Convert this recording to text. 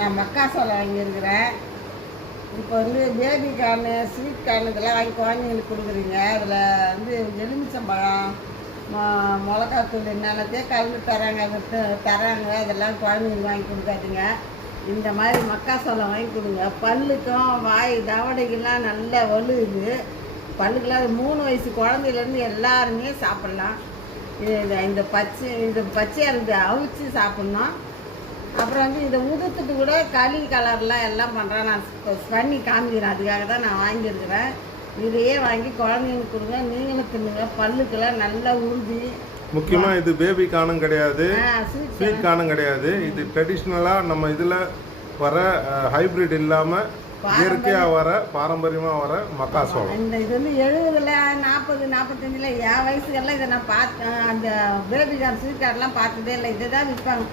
நான் மக்காசோளம் வாங்கியிருக்கிறேன். இப்போ வந்து பேபி கார்னு ஸ்வீட் கார்னு இதெல்லாம் வாங்கி குழந்தைங்களுக்கு கொடுக்குறீங்க. அதில் வந்து எலுமிச்சம்பழம் மொ- மிளகாத்தூள் என்னென்னத்தையே கலந்து தராங்க அது தராங்க அதெல்லாம் குழந்தைங்களுக்கு வாங்கி கொடுக்காதீங்க. இந்த மாதிரி மக்காசோளம் வாங்கி கொடுங்க. பல்லுக்கும் வாய் தவடைக்கெல்லாம் நல்லா வலுது. பல்லுக்கெல்லாம் அது மூணு வயசு குழந்தையிலேருந்து எல்லாருமே சாப்பிட்லாம். இது இந்த பச்சை இந்த பச்சையாக இருந்து அவிச்சு சாப்பிட்ணும். அப்புறம் வந்து இதை உதுத்துட்டு கூட களி கலர்லாம் எல்லாம் பண்ணுறேன் நான் பண்ணி காமிக்கிறேன் அதுக்காக தான் நான் வாங்கியிருக்கிறேன். இதையே வாங்கி குழந்தைங்களுக்கு கொடுங்க. நீங்களும் தின்னுங்க. பல்லுக்கெல்லாம் நல்லா உறுதி முக்கியமாக இது பேபி காணும் கிடையாது. ஸ்வீட் காணும். கிடையாது. இது ட்ரெடிஷ்னலாக நம்ம இதில் வர ஹைபிரிட் இல்லாமல் இயற்கையாக வர பாரம்பரியமாக வர மக்காசோளம் இந்த இது வந்து எழுபதுல நாற்பது நாற்பத்தஞ்சில் என் வயசுக்கெல்லாம் இதை நான் பார்த்தேன் அந்த பேபி கார்டு ஸ்வீட் கார்டெலாம் பார்த்ததே இல்லை. இதை தான் விற்பாங்க.